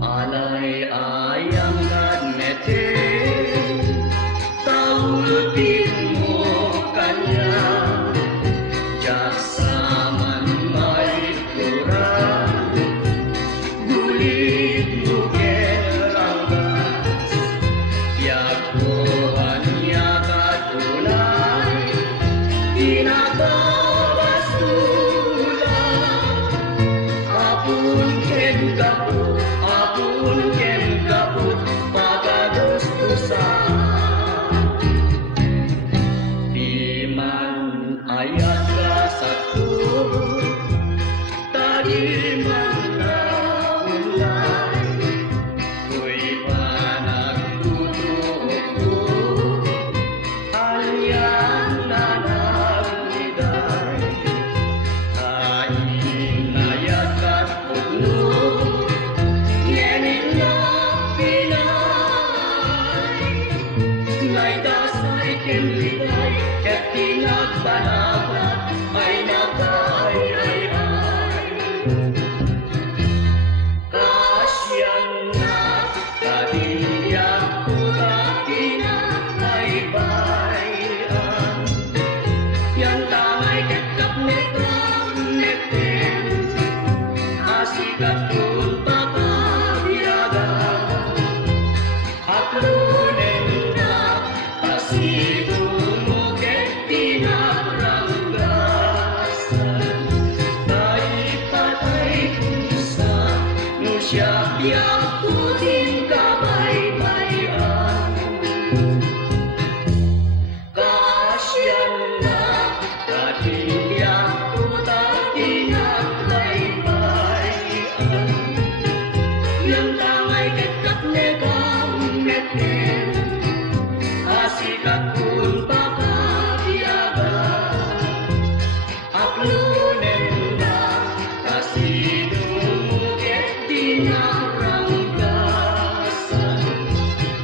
Alay ayang nagmete, taulpin mo kanya, jaksa man may kurang, gulit mo keranggas, yakuhan niya katulay, inagabastulan, apun ken kaput, apun ken kaput, pagagustusan. Di man ayat ka sa tubo, tadi man naulay, ko'y panagtutuo, alyan na nagniday, kain ayat ka't pugno, ngenin na Pinay, naidasay ken liday, ket tinagbanagat ay nagayayay. Kasyan na kadiliyak kudakina ay bayan, yang tangay ket kapnetan neten, asikat punta kabiyagan, aklunen na pasibumo ket tinaranggasan, naipatay kunsa no siya biyakutin kabaybayan. Kasyan na kadiliyak kudakina baybayan, yang tangay ket kapnekan meten, asikat punta kabiyagan, aklunen na kasidum ket tinaranggasan,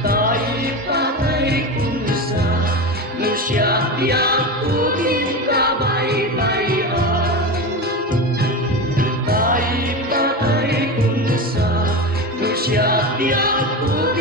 taipatay kunsa no siya biyakutin kabaybayan, taipatay kunsa no siya biyakutin